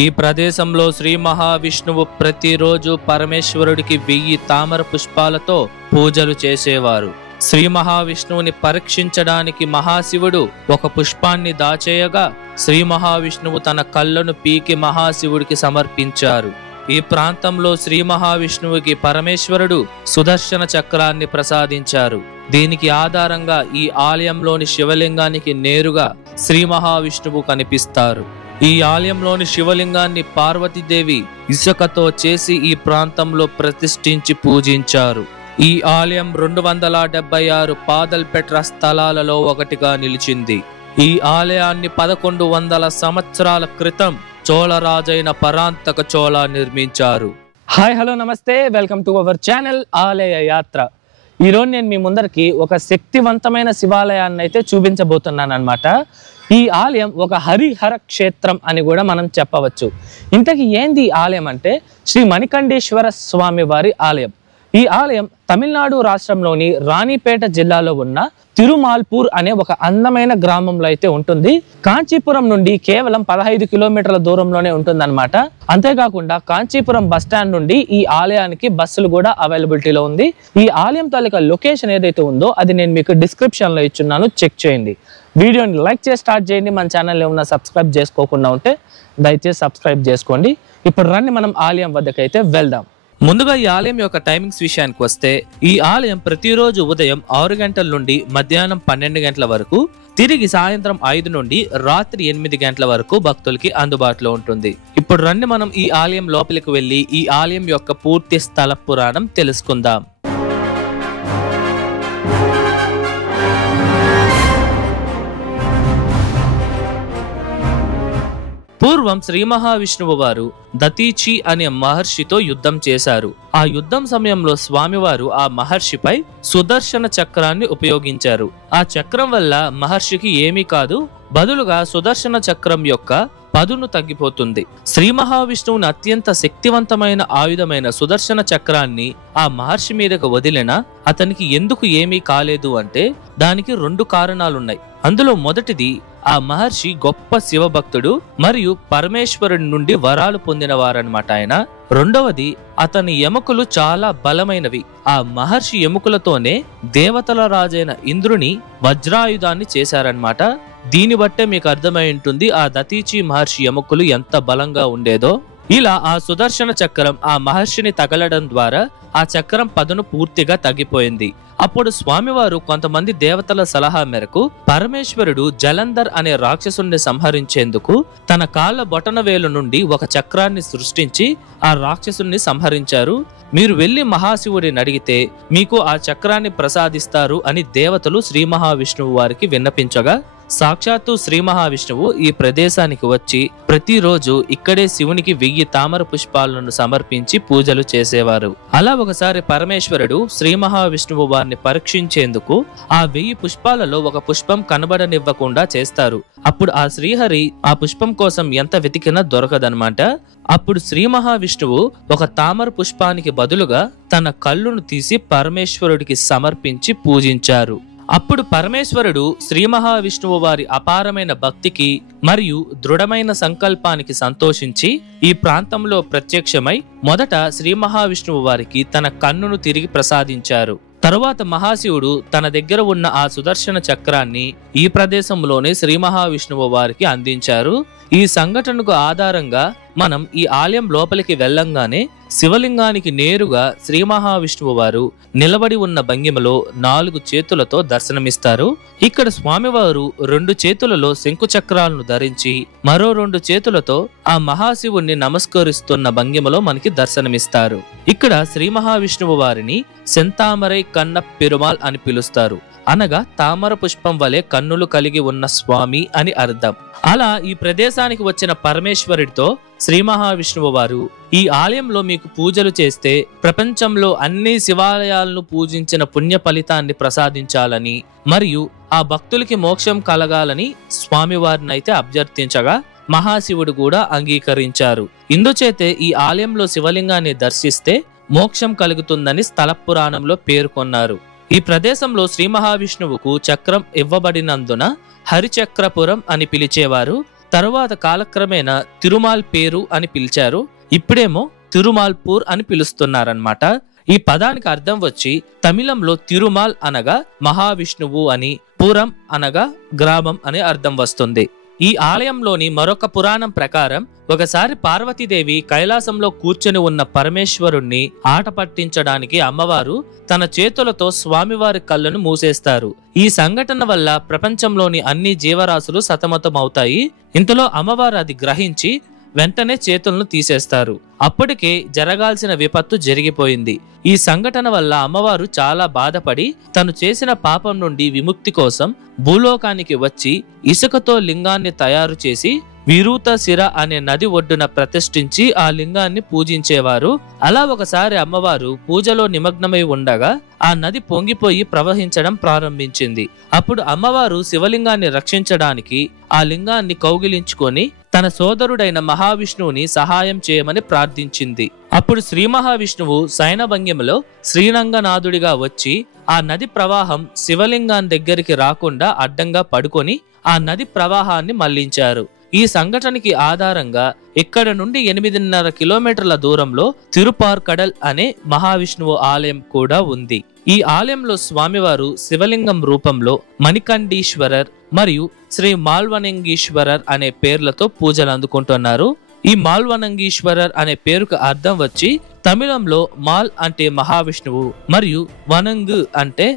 ఈ ప్రదేశంలో శ్రీ మహావిష్ణువు ప్రతిరోజు పరమేశ్వరుడికి 1000 తామర పుష్పాలతో పూజలు చేసేవారు. శ్రీ మహావిష్ణువుని పరీక్షించడానికి మహాశివుడు ఒక పుష్పాన్ని దాచేయగా శ్రీ మహావిష్ణువు తన కళ్ళను పీకి మహాశివుడికి సమర్పించారు. ఈ ప్రాంతంలో శ్రీ మహావిష్ణువుకి పరమేశ్వరుడు సుదర్శన చక్రాన్ని ప్రసాదించారు. దీనికి ఆధారంగా ఈ ఆలయంలోని శివలింగానికి నేరుగా శ్రీ మహావిష్ణువు కనిపిస్తారు. ఈ ఆలయంలోని శివలింగాన్ని పార్వతీదేవి ఇసుకతో చేసి ఈ ప్రాంతంలో ప్రతిష్ఠించి పూజించారు. ఈ ఆలయం 276 పాదల్పెట్ర స్థలాలలో ఒకటిగా నిలిచింది. ఈ ఆలయాన్ని 1100 సంవత్సరాల క్రితం చోళరాజైన పరాంతక చోళ నిర్మించారు. హాయ్ హలో నమస్తే, వెల్కమ్ టు అవర్ ఛానల్ ఆలయ యాత్ర. ఈరోజు నేను మీ ముందరికి ఒక శక్తివంతమైన శివాలయాన్ని అయితే చూపించబోతున్నాను అనమాట. ఈ ఆలయం ఒక హరిహర క్షేత్రం అని కూడా మనం చెప్పవచ్చు. ఇంతకీ ఏంది ఆలయం అంటే శ్రీ మణికంఠేశ్వర స్వామి వారి ఆలయం. ఈ ఆలయం తమిళనాడు రాష్ట్రంలోని రాణిపేట జిల్లాలో ఉన్న తిరుమాల్పూర్ అనే ఒక అందమైన గ్రామంలో అయితే ఉంటుంది. కాంచీపురం నుండి కేవలం 15 కిలోమీటర్ల దూరంలోనే ఉంటుందన్నమాట. అంతేకాకుండా కాంచీపురం బస్టాండ్ నుండి ఈ ఆలయానికి బస్సులు కూడా అవైలబిలిటీలో ఉంది. ఈ ఆలయం తాలూకా లొకేషన్ ఏదైతే ఉందో అది నేను మీకు డిస్క్రిప్షన్లో ఇచ్చున్నాను, చెక్ చేయండి. వీడియోని లైక్ చేసి స్టార్ట్ చేయండి. మన ఛానల్ ఏమన్నా సబ్స్క్రైబ్ చేసుకోకుండా ఉంటే దయచేసి సబ్స్క్రైబ్ చేసుకోండి. ఇప్పుడు రండి మనం ఆలయం వద్దకైతే వెళ్దాం. ముందుగా ఈ ఆలయం యొక్క టైమింగ్స్ విషయానికి వస్తే, ఈ ఆలయం ప్రతిరోజు ఉదయం 6 గంటల నుండి మధ్యాహ్నం 12 గంటల వరకు, తిరిగి సాయంత్రం 5 నుండి రాత్రి 8 గంటల వరకు భక్తులకి అందుబాటులో ఉంటుంది. ఇప్పుడు రండి మనం ఈ ఆలయం లోపలికి వెళ్ళి ఈ ఆలయం యొక్క పూర్తి స్థల పురాణం తెలుసుకుందాం. పూర్వం శ్రీ మహావిష్ణువు వారు దతీచి అనే మహర్షితో యుద్ధం చేశారు. ఆ యుద్ధం సమయంలో స్వామివారు ఆ మహర్షిపై సుదర్శన చక్రాన్ని ఉపయోగించారు. ఆ చక్రం వల్ల మహర్షికి ఏమీ కాదు, బదులుగా సుదర్శన చక్రం యొక్క పదును తగ్గిపోతుంది. శ్రీ మహావిష్ణువుని అత్యంత శక్తివంతమైన ఆయుధమైన సుదర్శన చక్రాన్ని ఆ మహర్షి మీదకు వదిలినా అతనికి ఎందుకు ఏమీ కాలేదు అంటే దానికి 2 కారణాలున్నాయి. అందులో మొదటిది, ఆ మహర్షి గొప్ప శివభక్తుడు మరియు పరమేశ్వరుడి నుండి వరాలు పొందిన వారన్నమాట ఆయన. రెండవది, అతని ఎముకలు చాలా బలమైనవి. ఆ మహర్షి ఎముకలతోనే దేవతల రాజైన ఇంద్రుని వజ్రాయుధాన్ని చేశారన్నమాట. దీన్ని బట్టే మీకు అర్థమై ఉంటుంది ఆ దతీచి మహర్షి ఎముకలు ఎంత బలంగా ఉండేదో. ఇలా ఆ సుదర్శన చక్రం ఆ మహర్షిని తగలడం ద్వారా ఆ చక్రం పదును పూర్తిగా తగ్గిపోయింది. అప్పుడు స్వామివారు కొంతమంది దేవతల సలహా మేరకు పరమేశ్వరుడు జలంధర్ అనే రాక్షసుని సంహరించేందుకు తన కాళ్ళ బొటనవేలు నుండి ఒక చక్రాన్ని సృష్టించి ఆ రాక్షసుని సంహరించారు. మీరు వెళ్లి మహాశివుడిని అడిగితే మీకు ఆ చక్రాన్ని ప్రసాదిస్తారు అని దేవతలు శ్రీ మహావిష్ణువు వారికి విన్నపించగా, సాక్షాత్తు శ్రీ మహావిష్ణువు ఈ ప్రదేశానికి వచ్చి ప్రతిరోజు ఇక్కడే శివునికి 1000 తామర పుష్పాలను సమర్పించి పూజలు చేసేవారు. అలా ఒకసారి పరమేశ్వరుడు శ్రీ మహావిష్ణువు వారిని పరీక్షించేందుకు ఆ 1000 పుష్పాలలో ఒక పుష్పం కనబడనివ్వకుండా చేస్తారు. అప్పుడు ఆ శ్రీహరి ఆ పుష్పం కోసం ఎంత వెతికినా దొరకదనమాట. అప్పుడు శ్రీ మహావిష్ణువు ఒక తామర పుష్పానికి బదులుగా తన కళ్ళును తీసి పరమేశ్వరుడికి సమర్పించి పూజించారు. అప్పుడు పరమేశ్వరుడు శ్రీ మహావిష్ణువు వారి అపారమైన భక్తికి మరియు దృఢమైన సంకల్పానికి సంతోషించి ఈ ప్రాంతంలో ప్రత్యక్షమై మొదట శ్రీ మహావిష్ణువు వారికి తన కన్నును తిరిగి ప్రసాదించారు. తరువాత మహాశివుడు తన దగ్గర ఉన్న ఆ సుదర్శన చక్రాన్ని ఈ ప్రదేశంలోనే శ్రీ మహావిష్ణువు వారికి అందించారు. ఈ సంఘటనకు ఆధారంగా మనం ఈ ఆలయం లోపలికి వెళ్ళంగానే శివలింగానికి నేరుగా శ్రీ మహావిష్ణువు వారు నిలబడి ఉన్న భంగిమలో 4 చేతులతో దర్శనమిస్తారు. ఇక్కడ స్వామివారు 2 చేతులలో శంకు చక్రాలను ధరించి మరో 2 చేతులతో ఆ మహాశివుణ్ణి నమస్కరిస్తున్న భంగిమలో మనకి దర్శనమిస్తారు. ఇక్కడ శ్రీ మహావిష్ణువు వారిని సెంతామరై కన్న పెరుమాల్ అని పిలుస్తారు. అనగా తామర పుష్పం వలె కన్నులు కలిగి ఉన్న స్వామి అని అర్థం. అలా ఈ ప్రదేశానికి వచ్చిన పరమేశ్వరుడితో శ్రీ మహావిష్ణువు వారు ఈ ఆలయంలో మీకు పూజలు చేస్తే ప్రపంచంలో అన్ని శివాలయాలను పూజించిన పుణ్య ఫలితాన్ని ప్రసాదించాలని మరియు ఆ భక్తులకి మోక్షం కలగాలని స్వామివారిని అయితే అభ్యర్థించగా మహాశివుడు కూడా అంగీకరించారు. ఇందుచేతే ఈ ఆలయంలో శివలింగాన్ని దర్శిస్తే మోక్షం కలుగుతుందని స్థల పురాణంలో పేర్కొన్నారు. ఈ ప్రదేశంలో శ్రీ మహావిష్ణువుకు చక్రం ఇవ్వబడినందున హరిచక్రపురం అని పిలిచేవారు. తరువాత కాలక్రమేణా తిరుమాల్ పేరు అని పిలిచారు. ఇప్పుడేమో తిరుమాల్పూర్ అని పిలుస్తున్నారన్నమాట. ఈ పదానికి అర్థం వచ్చి తమిళంలో తిరుమాల్ అనగా మహావిష్ణువు అని, పురం అనగా గ్రామం అనే అర్థం వస్తుంది. ఈ ఆలయంలోని మరొక పురాణం ప్రకారం ఒకసారి పార్వతీదేవి కైలాసంలో కూర్చొని ఉన్న పరమేశ్వరుణ్ణి ఆట పట్టించడానికి అమ్మవారు తన చేతులతో స్వామివారి కళ్ళను మూసేస్తారు. ఈ సంఘటన వల్ల ప్రపంచంలోని అన్ని జీవరాశులు సతమతమవుతాయి. ఇంతలో అమ్మవారు అది గ్రహించి వెంటనే చేతులను తీసేస్తారు. అప్పటికే జరగాల్సిన విపత్తు జరిగిపోయింది. ఈ సంఘటన వల్ల అమ్మవారు చాలా బాధపడి తను చేసిన పాపం నుండి విముక్తి కోసం భూలోకానికి వచ్చి ఇసుకతో లింగాన్ని తయారు చేసి విరూత శిర అనే నది ఒడ్డున ప్రతిష్ఠించి ఆ లింగాన్ని పూజించేవారు. అలా ఒకసారి అమ్మవారు పూజలో నిమగ్నమై ఉండగా ఆ నది పొంగిపోయి ప్రవహించడం ప్రారంభించింది. అప్పుడు అమ్మవారు శివలింగాన్ని రక్షించడానికి ఆ లింగాన్ని కౌగిలించుకొని తన సోదరుడైన మహావిష్ణువుని సహాయం చేయమని ప్రార్థించింది. అప్పుడు శ్రీ మహావిష్ణువు శయనభంగిమలో శ్రీరంగనాథుడిగా వచ్చి ఆ నది ప్రవాహం శివలింగాన్ని దగ్గరికి రాకుండా అడ్డంగా పడుకొని ఆ నది ప్రవాహాన్ని మళ్లించారు. ఈ సంఘటనకి ఆధారంగా ఇక్కడ నుండి 8.5 కిలోమీటర్ల దూరంలో తిరుపార్కడల్ అనే మహావిష్ణువు ఆలయం కూడా ఉంది. ఈ ఆలయంలో స్వామివారు శివలింగం రూపంలో మణికంఠీశ్వరర్ మరియు శ్రీ మాల్వనంగీశ్వరర్ అనే పేర్లతో పూజలు అందుకుంటున్నారు. ఈ మాల్వనంగీశ్వరర్ అనే పేరుకు అర్థం వచ్చి తమిళంలో మాల్ అంటే మహావిష్ణువు మరియు వనంగు అంటే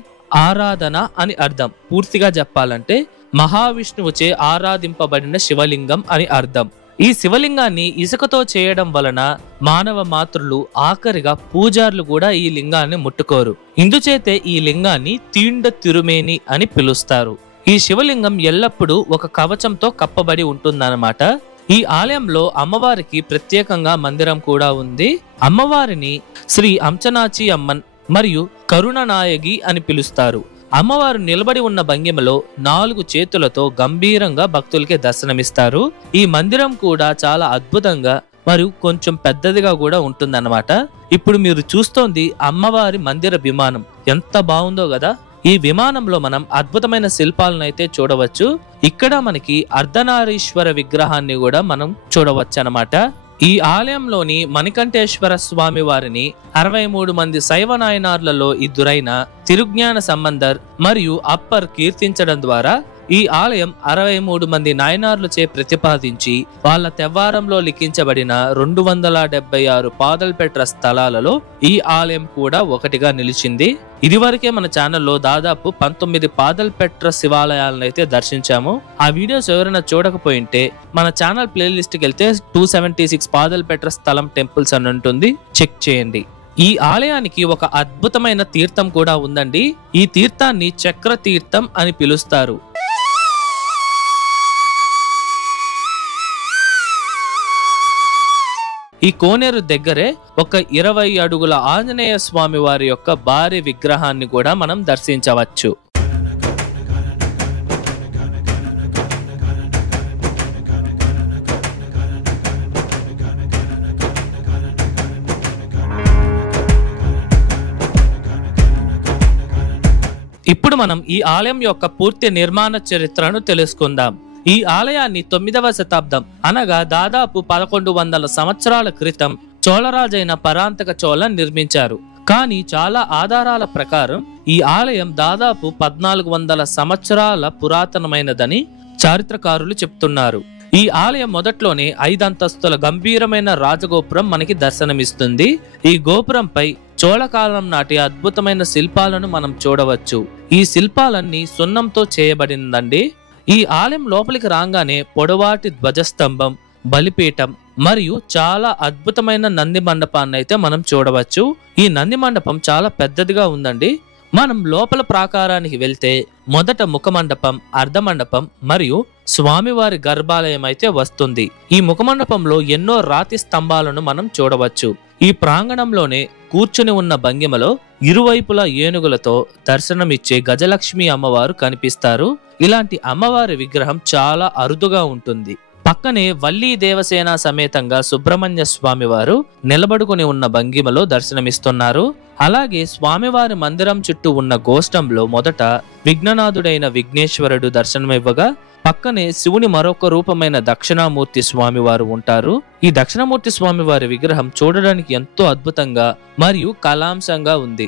ఆరాధన అని అర్థం. పూర్తిగా చెప్పాలంటే మహావిష్ణువుచే ఆరాధింపబడిన శివలింగం అని అర్థం. ఈ శివలింగాన్ని ఇసుకతో చేయడం వలన మానవ మాతృలు ఆఖరిగా పూజారులు కూడా ఈ లింగాన్ని ముట్టుకోరు. ఇందుచేతే ఈ లింగాన్ని తీండ తిరుమేని అని పిలుస్తారు. ఈ శివలింగం ఎల్లప్పుడూ ఒక కవచంతో కప్పబడి ఉంటుందన్నమాట. ఈ ఆలయంలో అమ్మవారికి ప్రత్యేకంగా మందిరం కూడా ఉంది. అమ్మవారిని శ్రీ అంచనాచి అమ్మన్ మరియు కరుణనాయగి అని పిలుస్తారు. అమ్మవారు నిలబడి ఉన్న భంగిమలో 4 చేతులతో గంభీరంగా భక్తులకి దర్శనమిస్తారు. ఈ మందిరం కూడా చాలా అద్భుతంగా మరియు కొంచెం పెద్దదిగా కూడా ఉంటుందన్నమాట. ఇప్పుడు మీరు చూస్తోంది అమ్మవారి మందిర విమానం. ఎంత బాగుందో కదా. ఈ విమానంలో మనం అద్భుతమైన శిల్పాలను అయితే చూడవచ్చు. ఇక్కడ మనకి అర్ధనారీశ్వర విగ్రహాన్ని కూడా మనం చూడవచ్చు అన్నమాట. ఈ ఆలయంలోని మణికంఠేశ్వర స్వామి వారిని 63 మంది శైవ నాయనార్లలో ఇద్దరైన తిరుజ్ఞాన సంబంధర్ మరియు అప్పర్ కీర్తించడం ద్వారా ఈ ఆలయం 63 మంది నాయనార్లచే ప్రతిపాదించి వాళ్ళ తెవ్వారంలో లిఖించబడిన 276 పాదల్పెట్ర స్థలాలలో ఈ ఆలయం కూడా ఒకటిగా నిలిచింది. ఇదివరకే మన ఛానల్లో దాదాపు 19 పాదల్పెట్ర శివాలయాలను అయితే దర్శించాము. ఆ వీడియోస్ ఎవరైనా చూడకపోయింటే మన ఛానల్ ప్లేలిస్ట్కి వెళ్తే 276 పాదల్పెట్ర స్థలం టెంపుల్స్ అని ఉంటుంది, చెక్ చేయండి. ఈ ఆలయానికి ఒక అద్భుతమైన తీర్థం కూడా ఉందండి. ఈ తీర్థాన్ని చక్ర తీర్థం అని పిలుస్తారు. ఈ కోనేరు దగ్గరే ఒక 20 అడుగుల ఆంజనేయ స్వామి వారి యొక్క భారీ విగ్రహాన్ని కూడా మనం దర్శించవచ్చు. ఇప్పుడు మనం ఈ ఆలయం యొక్క పూర్తి నిర్మాణ చరిత్రను తెలుసుకుందాం. ఈ ఆలయాన్ని 9వ శతాబ్దం అనగా దాదాపు 1100 సంవత్సరాల క్రితం చోళరాజైన పరాంతక చోళ నిర్మించారు. కానీ చాలా ఆధారాల ప్రకారం ఈ ఆలయం దాదాపు 1400 సంవత్సరాల పురాతనమైనదని చారిత్రకారులు చెప్తున్నారు. ఈ ఆలయం మొదట్లోనే 5 అంతస్తుల గంభీరమైన రాజగోపురం మనకి దర్శనమిస్తుంది. ఈ గోపురంపై చోళకాలం నాటి అద్భుతమైన శిల్పాలను మనం చూడవచ్చు. ఈ శిల్పాలన్నీ సున్నంతో చేయబడిందండి. ఈ ఆలయం లోపలికి రాగానే పొడవాటి ధ్వజస్తంభం, బలిపీఠం మరియు చాలా అద్భుతమైన నంది మండపాన్ని అయితే మనం చూడవచ్చు. ఈ నంది మండపం చాలా పెద్దదిగా ఉందండి. మనం లోపల ప్రాకారానికి వెళ్తే మొదట ముఖమండపం, అర్ధమండపం మరియు స్వామివారి గర్భాలయం అయితే వస్తుంది. ఈ ముఖమండపంలో ఎన్నో రాతి స్తంభాలను మనం చూడవచ్చు. ఈ ప్రాంగణంలోనే కూర్చుని ఉన్న భంగిమలో ఇరువైపులా ఏనుగులతో దర్శనమిచ్చే గజలక్ష్మి అమ్మవారు కనిపిస్తారు. ఇలాంటి అమ్మవారి విగ్రహం చాలా అరుదుగా ఉంటుంది. పక్కనే వల్లీ దేవసేన సమేతంగా సుబ్రహ్మణ్య స్వామి వారు నిలబడుకుని ఉన్న భంగిమలో దర్శనమిస్తున్నారు. అలాగే స్వామివారి మందిరం చుట్టూ ఉన్న గోష్టంలో మొదట విఘ్ననాథుడైన విఘ్నేశ్వరుడు దర్శనమివ్వగా పక్కనే శివుని మరొక రూపమైన దక్షిణామూర్తి స్వామివారు ఉంటారు. ఈ దక్షిణామూర్తి స్వామివారి విగ్రహం చూడడానికి ఎంతో అద్భుతంగా మరియు కళాంశంగా ఉంది.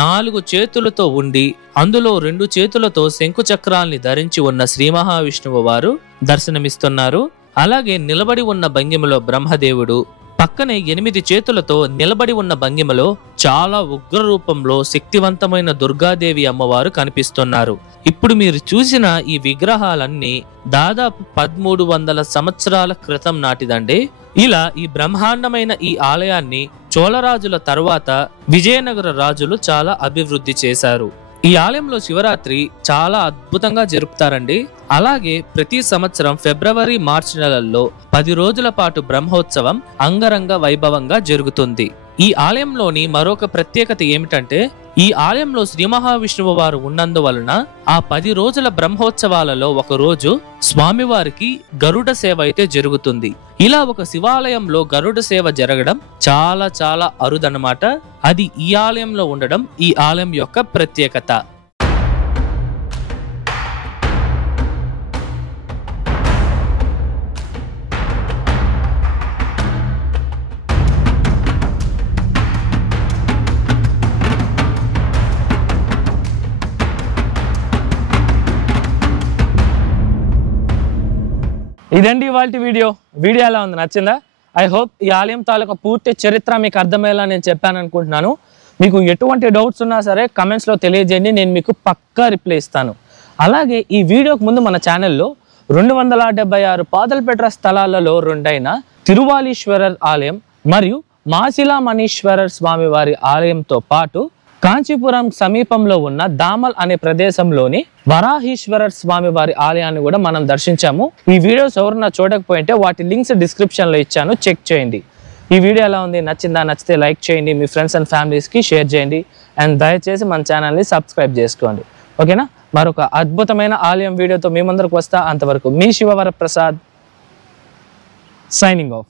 4 చేతులతో ఉండి అందులో 2 చేతులతో శంకు చక్రాల్ని ధరించి ఉన్న శ్రీ మహావిష్ణువు వారు దర్శనమిస్తున్నారు. అలాగే నిలబడి ఉన్న భంగిమలో బ్రహ్మదేవుడు, పక్కనే 8 చేతులతో నిలబడి ఉన్న భంగిమలో చాలా ఉగ్ర రూపంలో శక్తివంతమైన దుర్గాదేవి అమ్మవారు కనిపిస్తున్నారు. ఇప్పుడు మీరు చూసిన ఈ విగ్రహాలన్నీ దాదాపు 1300 సంవత్సరాల క్రితం నాటిదండి. ఇలా ఈ బ్రహ్మాండమైన ఈ ఆలయాన్ని చోళరాజుల తర్వాత విజయనగర రాజులు చాలా అభివృద్ధి చేశారు. ఈ ఆలయంలో శివరాత్రి చాలా అద్భుతంగా జరుపుతారండి. అలాగే ప్రతి సంవత్సరం ఫిబ్రవరి, మార్చి నెలల్లో 10 రోజుల పాటు బ్రహ్మోత్సవం అంగరంగ వైభవంగా జరుగుతుంది. ఈ ఆలయంలోని మరొక ప్రత్యేకత ఏమిటంటే ఈ ఆలయంలో శ్రీ మహావిష్ణువు వారు ఉన్నందువలన ఆ 10 రోజుల బ్రహ్మోత్సవాలలో ఒక రోజు స్వామివారికి గరుడ సేవ అయితే జరుగుతుంది. ఇలా ఒక శివాలయంలో గరుడ సేవ జరగడం చాలా చాలా అరుదన్నమాట. అది ఈ ఆలయంలో ఉండడం ఈ ఆలయం యొక్క ప్రత్యేకత. ఇదండి ఇవాల్టి వీడియో ఎలా ఉంది, నచ్చిందా? ఐ హోప్ ఈ ఆలయం తాలూకా పూర్తి చరిత్ర మీకు అర్థమయ్యేలా నేను చెప్పాను అనుకుంటున్నాను. మీకు ఎటువంటి డౌట్స్ ఉన్నా సరే కమెంట్స్లో తెలియజేయండి, నేను మీకు పక్కా రిప్లై ఇస్తాను. అలాగే ఈ వీడియోకి ముందు మన ఛానల్లో 276 పాదలపెట్ర స్థలాలలో 2 తిరువాలీశ్వరర్ ఆలయం మరియు మాసిలామణీశ్వరర్ స్వామి వారి ఆలయంతో పాటు కాంచీపురం సమీపంలో ఉన్న దామల్ అనే ప్రదేశంలోని వరాహీశ్వరర్ స్వామి వారి ఆలయాన్ని కూడా మనం దర్శించాము. ఈ వీడియోస్ ఎవరన్నా చూడకపోయింటే వాటి లింక్స్ డిస్క్రిప్షన్లో ఇచ్చాను, చెక్ చేయండి. ఈ వీడియో ఎలా ఉంది, నచ్చిందా? నచ్చితే లైక్ చేయండి, మీ ఫ్రెండ్స్ అండ్ ఫ్యామిలీస్కి షేర్ చేయండి, అండ్ దయచేసి మన ఛానల్ని సబ్స్క్రైబ్ చేసుకోండి. ఓకేనా? మరొక అద్భుతమైన ఆలయం వీడియోతో మీ ముందరకు వస్తా. అంతవరకు మీ శివవరప్రసాద్ సైనింగ్ ఆఫ్.